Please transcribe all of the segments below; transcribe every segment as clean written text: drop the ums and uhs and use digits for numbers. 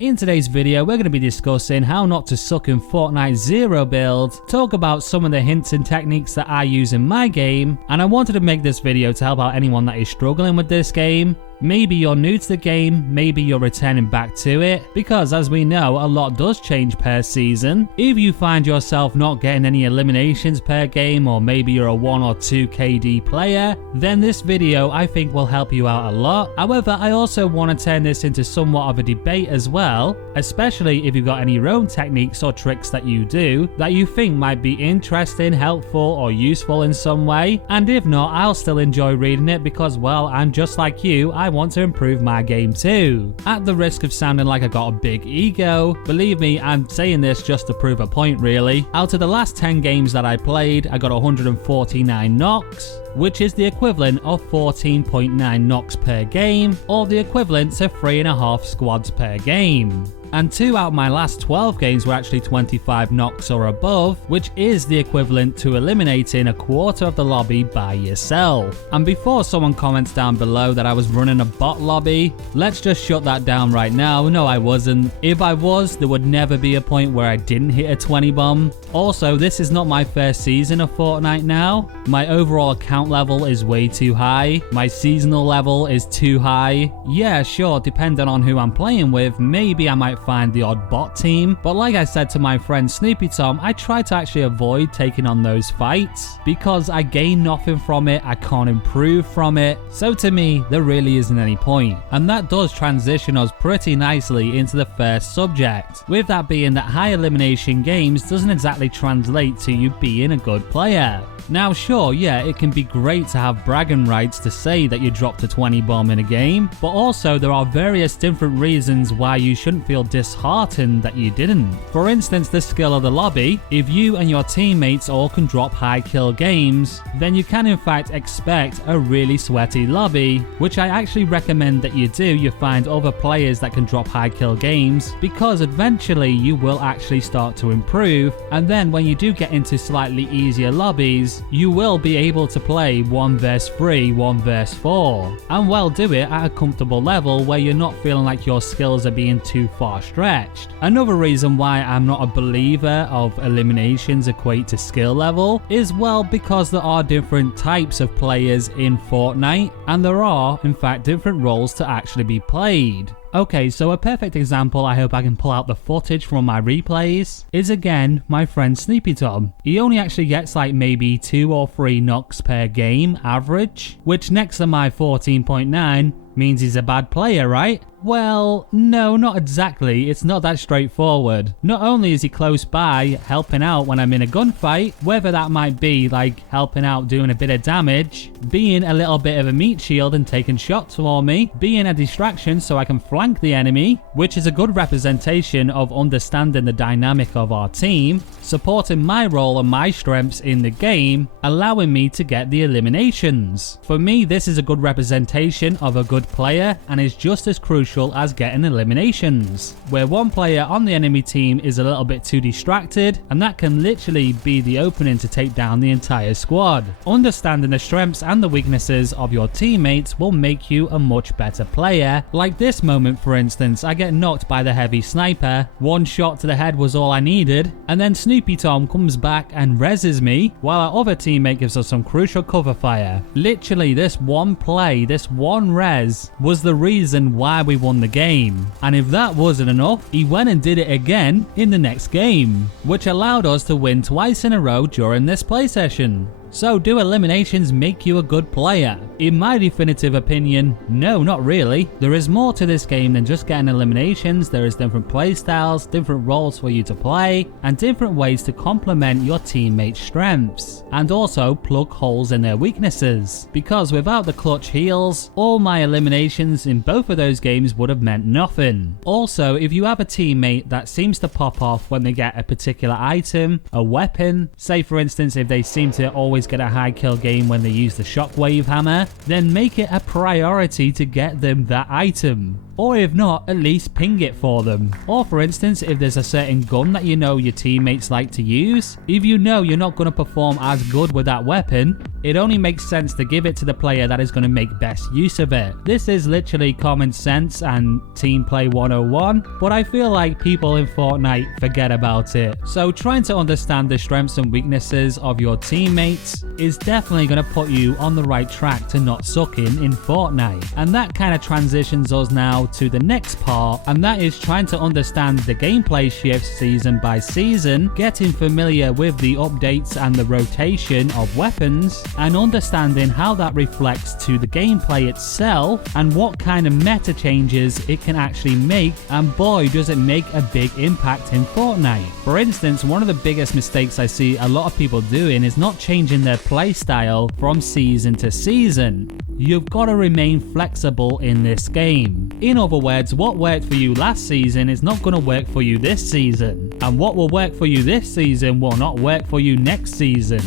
In today's video, we're going to be discussing how not to suck in Fortnite Zero Build, talk about some of the hints and techniques that I use in my game, and I wanted to make this video to help out anyone that is struggling with this game. Maybe you're new to the game, maybe you're returning back to it, because as we know, a lot does change per season. If you find yourself not getting any eliminations per game, or maybe you're a 1 or 2 KD player, then this video I think will help you out a lot. However, I also want to turn this into somewhat of a debate as well, especially if you've got any your own techniques or tricks that you do that you think might be interesting, helpful, or useful in some way. And if not, I'll still enjoy reading it because, well, I'm just like you, I want to improve my game too. At the risk of sounding like I got a big ego, believe me, I'm saying this just to prove a point really. Out of the last 10 games that I played, I got 149 knocks, which is the equivalent of 14.9 knocks per game, or the equivalent to 3.5 squads per game. And 2 out of my last 12 games were actually 25 knocks or above, which is the equivalent to eliminating a quarter of the lobby by yourself. And before someone comments down below that I was running a bot lobby, let's just shut that down right now. No, I wasn't. If I was, there would never be a point where I didn't hit a 20 bomb. Also, this is not my first season of Fortnite now. My overall account level is way too high. My seasonal level is too high. Yeah, sure, depending on who I'm playing with, maybe I might find the odd bot team, but like I said to my friend Snoopy Tom, I try to actually avoid taking on those fights because I gain nothing from it, I can't improve from it, so to me there really isn't any point. And that does transition us pretty nicely into the first subject, with that being that high elimination games doesn't exactly translate to you being a good player. Now sure, yeah, it can be great to have bragging rights to say that you dropped a 20 bomb in a game, but also there are various different reasons why you shouldn't feel disheartened that you didn't. For instance, the skill of the lobby. If you and your teammates all can drop high kill games, then you can in fact expect a really sweaty lobby, which I actually recommend that you do. You find other players that can drop high kill games, because eventually you will actually start to improve, and then when you do get into slightly easier lobbies, you will be able to play 1 vs 3, 1 vs 4, and well do it at a comfortable level where you're not feeling like your skills are being too far stretched. Another reason why I'm not a believer of eliminations equate to skill level is, well, because there are different types of players in Fortnite, and there are in fact different roles to actually be played. Okay, so a perfect example, I hope I can pull out the footage from my replays, is again my friend Snoopy Tom. He only actually gets like maybe 2 or 3 knocks per game average, which next to my 14.9 means he's a bad player, right? Well, no, not exactly. It's not that straightforward. Not only is he close by, helping out when I'm in a gunfight, whether that might be like helping out doing a bit of damage, being a little bit of a meat shield and taking shots for me, being a distraction so I can flank the enemy, which is a good representation of understanding the dynamic of our team, supporting my role and my strengths in the game, allowing me to get the eliminations. For me, this is a good representation of a good player and is just as crucial as getting eliminations, where one player on the enemy team is a little bit too distracted, and that can literally be the opening to take down the entire squad. Understanding the strengths and the weaknesses of your teammates will make you a much better player. Like this moment for instance, I get knocked by the heavy sniper, 1 shot to the head was all I needed, and then Snoopy Tom comes back and reses me while our other teammate gives us some crucial cover fire. Literally this one play, this one res was the reason why we won the game, and if that wasn't enough, he went and did it again in the next game, which allowed us to win twice in a row during this play session. So do eliminations make you a good player? In my definitive opinion, no, not really. There is more to this game than just getting eliminations. There is different play styles, different roles for you to play, and different ways to complement your teammates' strengths, and also plug holes in their weaknesses, because without the clutch heals, all my eliminations in both of those games would have meant nothing. Also, if you have a teammate that seems to pop off when they get a particular item, a weapon, say for instance if they seem to always get a high kill game when they use the shockwave hammer, then make it a priority to get them that item. or if not, at least ping it for them. Or for instance, if there's a certain gun that you know your teammates like to use, if you know you're not going to perform as good with that weapon, it only makes sense to give it to the player that is going to make best use of it. This is literally common sense and team play 101, but I feel like people in Fortnite forget about it. So trying to understand the strengths and weaknesses of your teammates is definitely going to put you on the right track to not sucking in Fortnite. And that kind of transitions us now to the next part, and that is trying to understand the gameplay shifts season by season, getting familiar with the updates and the rotation of weapons, and understanding how that reflects to the gameplay itself and what kind of meta changes it can actually make, and boy does it make a big impact in Fortnite. For instance, one of the biggest mistakes I see a lot of people doing is not changing their playstyle from season to season. You've got to remain flexible in this game. In other words, what worked for you last season is not going to work for you this season, and what will work for you this season will not work for you next season.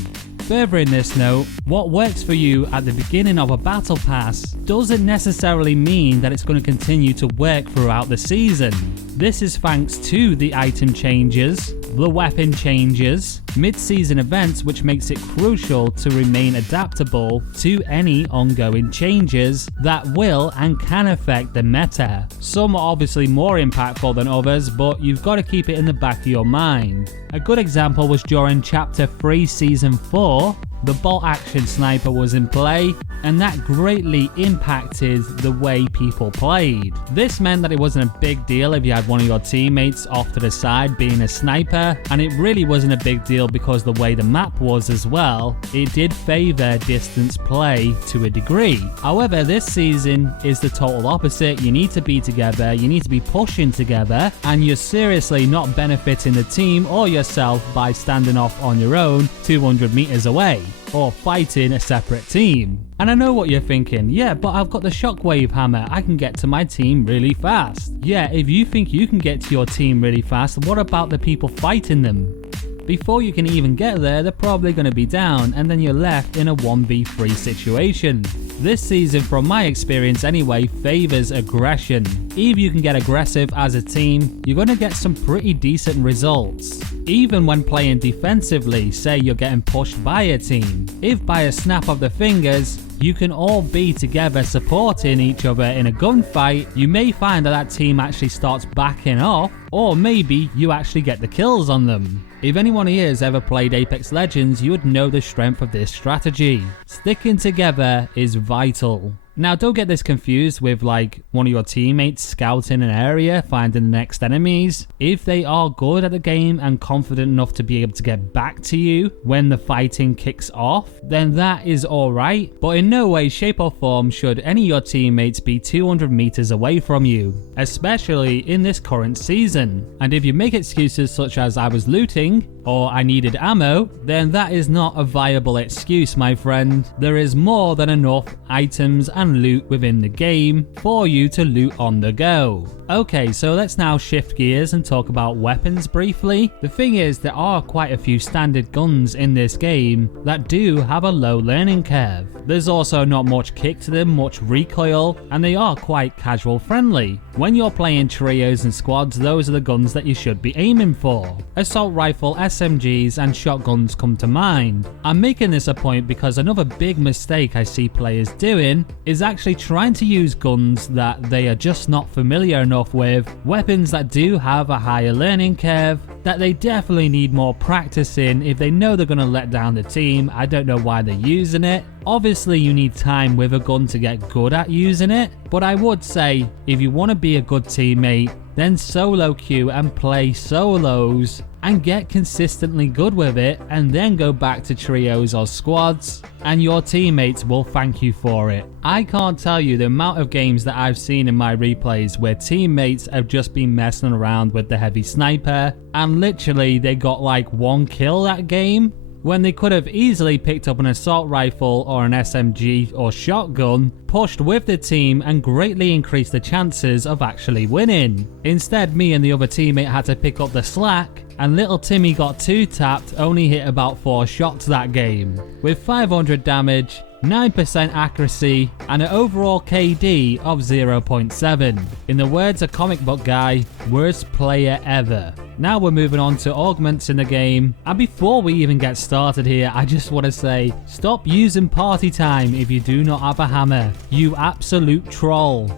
Further in this note, what works for you at the beginning of a battle pass doesn't necessarily mean that it's going to continue to work throughout the season. This is thanks to the item changes, the weapon changes, mid-season events, which makes it crucial to remain adaptable to any ongoing changes that will and can affect the meta. Some are obviously more impactful than others, but you've got to keep it in the back of your mind. A good example was during Chapter 3 Season 4, the bolt action sniper was in play, and that greatly impacted the way people played. This meant that it wasn't a big deal if you had one of your teammates off to the side being a sniper, and it really wasn't a big deal because the way the map was as well, it did favour distance play to a degree. However, this season is the total opposite. You need to be together, you need to be pushing together, and you're seriously not benefiting the team or yourself by standing off on your own 200 meters away, or fighting a separate team. And I know what you're thinking, yeah, but I've got the shockwave hammer, I can get to my team really fast. Yeah, if you think you can get to your team really fast, what about the people fighting them? Before you can even get there, they're probably going to be down, and then you're left in a 1v3 situation. This season, from my experience anyway, favours aggression. If you can get aggressive as a team, you're going to get some pretty decent results. Even when playing defensively, say you're getting pushed by a team. If by a snap of the fingers, you can all be together supporting each other in a gunfight, you may find that team actually starts backing off, or maybe you actually get the kills on them. If anyone here has ever played Apex Legends, you would know the strength of this strategy. Sticking together is vital. Now, don't get this confused with like one of your teammates scouting an area, finding the next enemies. If they are good at the game and confident enough to be able to get back to you when the fighting kicks off, then that is alright, but in no way, shape or form should any of your teammates be 200 meters away from you, especially in this current season. And if you make excuses such as I was looting, or I needed ammo, then that is not a viable excuse, my friend. There is more than enough items and loot within the game for you to loot on the go. Okay, so let's now shift gears and talk about weapons briefly. The thing is, there are quite a few standard guns in this game that do have a low learning curve. There's also not much kick to them, much recoil, and they are quite casual friendly. When you're playing trios and squads, those are the guns that you should be aiming for. Assault rifle, SMGs and shotguns come to mind. I'm making this a point because another big mistake I see players doing is actually trying to use guns that they are just not familiar enough with, weapons that do have a higher learning curve, that they definitely need more practice in if they know they're going to let down the team. I don't know why they're using it. Obviously you need time with a gun to get good at using it, but I would say if you want to be a good teammate, then solo queue and play solos and get consistently good with it, and then go back to trios or squads, and your teammates will thank you for it. I can't tell you the amount of games that I've seen in my replays where teammates have just been messing around with the heavy sniper and literally they got like 1 kill that game, when they could have easily picked up an assault rifle or an SMG or shotgun, pushed with the team and greatly increased the chances of actually winning. Instead, me and the other teammate had to pick up the slack, and little Timmy got 2 tapped, only hit about 4 shots that game. With 500 damage, 9% accuracy, and an overall KD of 0.7. In the words of comic book guy, worst player ever. Now we're moving on to augments in the game, and before we even get started here, I just want to say, stop using party time if you do not have a hammer, you absolute troll.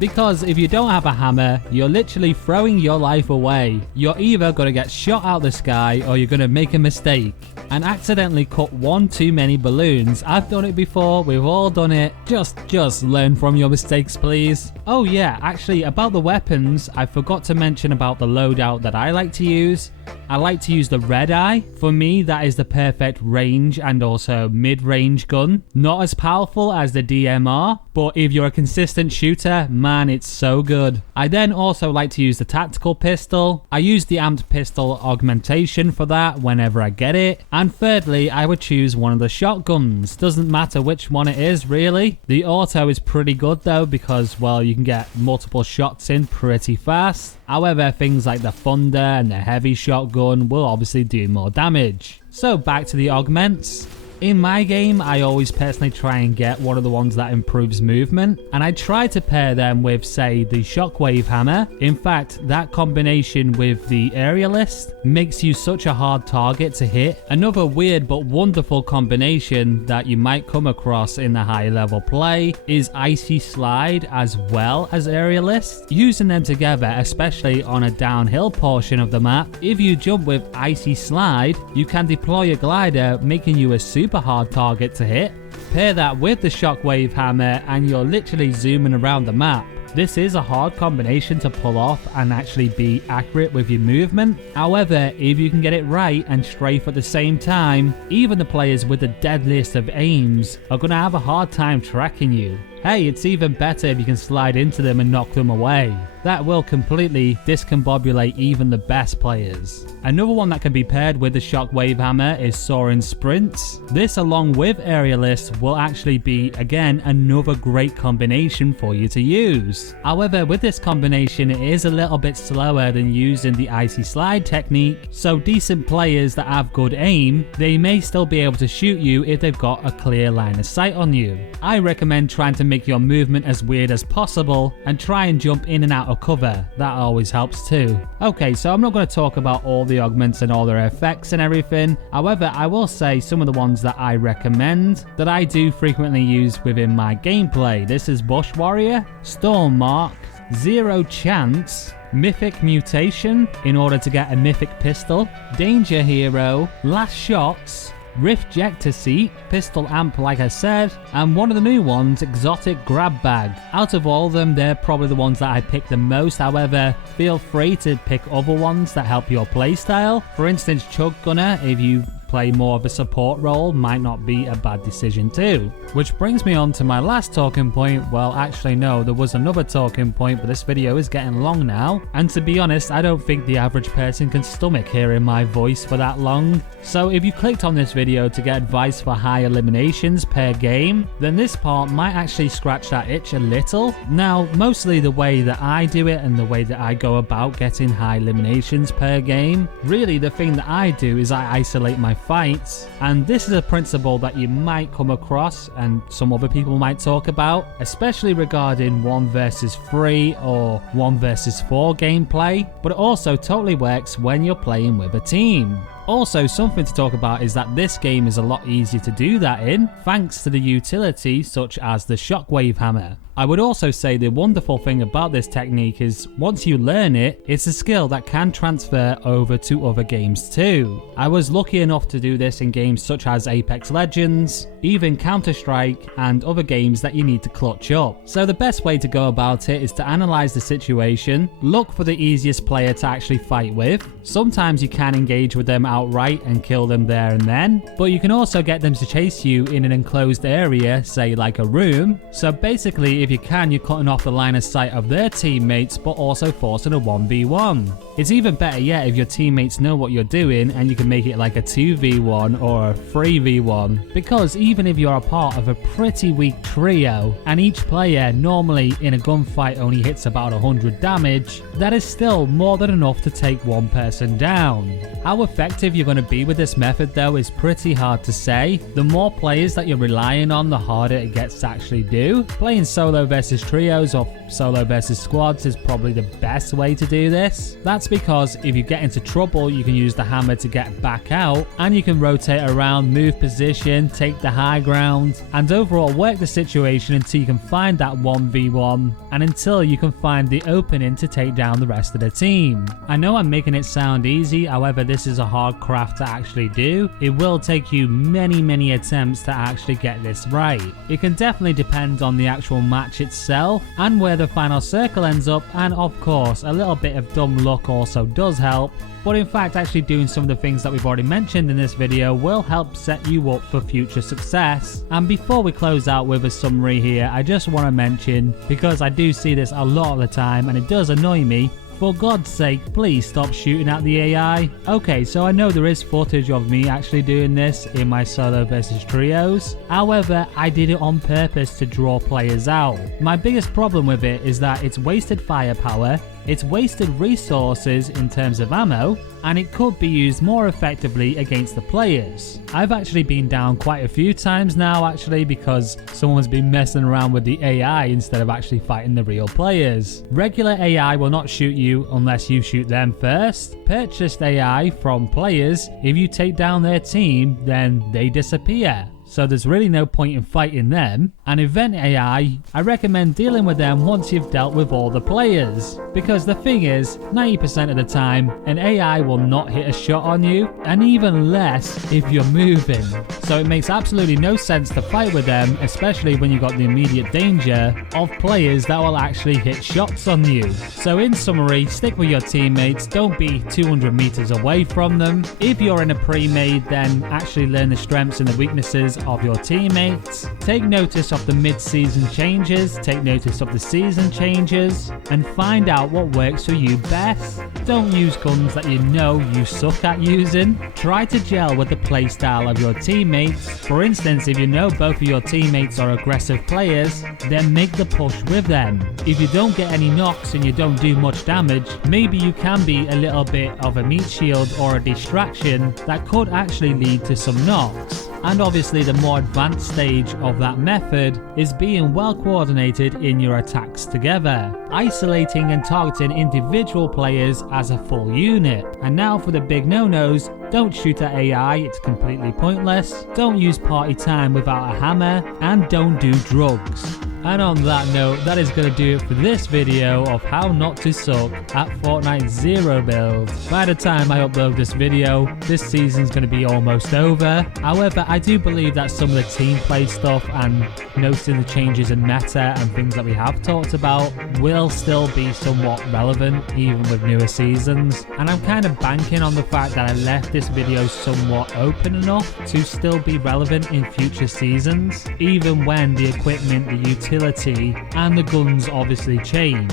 Because if you don't have a hammer, you're literally throwing your life away. You're either going to get shot out the sky or you're going to make a mistake and accidentally cut one too many balloons. I've done it before, we've all done it. Just learn from your mistakes, please. Oh yeah, actually about the weapons, I forgot to mention about the loadout that I like to use. I like to use the red eye. For me, that is the perfect range and also mid-range gun. Not as powerful as the DMR, but if you're a consistent shooter, man, it's so good. I then also like to use the tactical pistol. I use the amped pistol augmentation for that whenever I get it. And thirdly, I would choose one of the shotguns. Doesn't matter which one it is, really. The auto is pretty good though because, well, you can get multiple shots in pretty fast. However, things like the thunder and the heavy shotgun will obviously do more damage. So back to the augments. In my game, I always personally try and get one of the ones that improves movement, and I try to pair them with, say, the shockwave hammer. In fact, that combination with the aerialist makes you such a hard target to hit. Another weird but wonderful combination that you might come across in the high level play is icy slide as well as aerialist. Using them together, especially on a downhill portion of the map, if you jump with icy slide, you can deploy your glider, making you a super hard target to hit. Pair that with the shockwave hammer and you're literally zooming around the map. This is a hard combination to pull off and actually be accurate with your movement. However, if you can get it right and strafe at the same time, even the players with the deadliest of aims are going to have a hard time tracking you. Hey, it's even better if you can slide into them and knock them away. That will completely discombobulate even the best players. Another one that can be paired with the shockwave hammer is soaring sprints. This along with aerialist will actually be, again, another great combination for you to use. However, with this combination it is a little bit slower than using the icy slide technique, so decent players that have good aim, they may still be able to shoot you if they've got a clear line of sight on you. I recommend trying to make your movement as weird as possible and try and jump in and out of cover. That always helps too. Okay, so I'm not going to talk about all the augments and all their effects and everything. However, I will say some of the ones that I recommend that I do frequently use within my gameplay. This is Bush Warrior, Storm Mark, Zero Chance, Mythic Mutation in order to get a Mythic Pistol, Danger Hero, Last Shots, Rift Jector Seat, Pistol Amp like I said, and one of the new ones, Exotic Grab Bag. Out of all of them, they're probably the ones that I pick the most. However, feel free to pick other ones that help your playstyle. For instance, Chug Gunner, if you play more of a support role, might not be a bad decision too. Which brings me on to my last talking point. Well, actually no, there was another talking point, but this video is getting long now, and to be honest, I don't think the average person can stomach hearing my voice for that long. So if you clicked on this video to get advice for high eliminations per game, then this part might actually scratch that itch a little. Now, mostly the way that I do it and the way that I go about getting high eliminations per game, really the thing that I do is I isolate my fights, and this is a principle that you might come across and some other people might talk about, especially regarding 1 versus 3 or 1 versus 4 gameplay, but it also totally works when you're playing with a team. Also, something to talk about is that this game is a lot easier to do that in, thanks to the utility such as the shockwave hammer. I would also say the wonderful thing about this technique is once you learn it, it's a skill that can transfer over to other games too. I was lucky enough to do this in games such as Apex Legends, even Counter-Strike, and other games that you need to clutch up. So the best way to go about it is to analyze the situation, look for the easiest player to actually fight with. Sometimes you can engage with them outright and kill them there and then, but you can also get them to chase you in an enclosed area, say like a room. So basically, if you can, you're cutting off the line of sight of their teammates, but also forcing a 1v1. It's even better yet if your teammates know what you're doing and you can make it like a 2v1 or a 3v1, because even if you're a part of a pretty weak trio and each player normally in a gunfight only hits about 100 damage, that is still more than enough to take one person down. How effective you're going to be with this method though is pretty hard to say. The more players that you're relying on, the harder it gets to actually do. Playing solo versus trios or solo versus squads is probably the best way to do this. That's because if you get into trouble, you can use the hammer to get back out, and you can rotate around, move position, take the high ground, and overall work the situation until you can find that 1v1 and until you can find the opening to take down the rest of the team. I know I'm making it sound easy, however this is a hard craft to actually do. It will take you many attempts to actually get this right. It can definitely depend on the actual match itself and where the final circle ends up, and of course a little bit of dumb luck also does help, but in fact actually doing some of the things that we've already mentioned in this video will help set you up for future success. And before we close out with a summary here, I just want to mention, because I do see this a lot of the time and it does annoy me, for God's sake, please stop shooting at the AI. Okay, so I know there is footage of me actually doing this in my solo versus trios. However, I did it on purpose to draw players out. My biggest problem with it is that it's wasted firepower, it's wasted resources in terms of ammo, and it could be used more effectively against the players. I've actually been down quite a few times now actually because someone's been messing around with the AI instead of actually fighting the real players. Regular AI will not shoot you unless you shoot them first. Purchased AI from players, if you take down their team, then they disappear. So there's really no point in fighting them. And event AI, I recommend dealing with them once you've dealt with all the players. Because the thing is, 90% of the time, an AI will not hit a shot on you, and even less if you're moving. So it makes absolutely no sense to fight with them, especially when you've got the immediate danger of players that will actually hit shots on you. So in summary, stick with your teammates, don't be 200 meters away from them. If you're in a pre-made, then actually learn the strengths and the weaknesses of your teammates. Take notice of the mid-season changes, take notice of the season changes, and find out what works for you best. Don't use guns that you know you suck at using. Try to gel with the playstyle of your teammates. For instance, if you know both of your teammates are aggressive players, then make the push with them. If you don't get any knocks and you don't do much damage, maybe you can be a little bit of a meat shield or a distraction that could actually lead to some knocks. And obviously the more advanced stage of that method is being well coordinated in your attacks together, isolating and targeting individual players as a full unit. And now for the big no-nos: don't shoot at AI, it's completely pointless, don't use party time without a hammer, and don't do drugs. And on that note, that is going to do it for this video of how not to suck at Fortnite Zero Build. By the time I upload this video, this season's going to be almost over. However, I do believe that some of the team play stuff and noticing the changes in meta and things that we have talked about will still be somewhat relevant even with newer seasons. And I'm kind of banking on the fact that I left this video somewhat open enough to still be relevant in future seasons, even when the equipment, the utility, and the guns obviously change.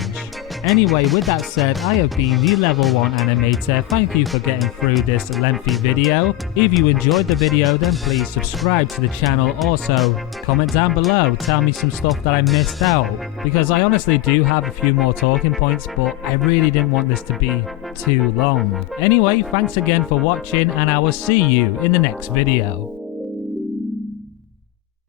Anyway, with that said, I have been the Level 1 Animator. Thank you for getting through this lengthy video. If you enjoyed the video, then please subscribe to the channel. Also, comment down below, tell me some stuff that I missed out, because I honestly do have a few more talking points, but I really didn't want this to be too long. Anyway, thanks again for watching, and I will see you in the next video.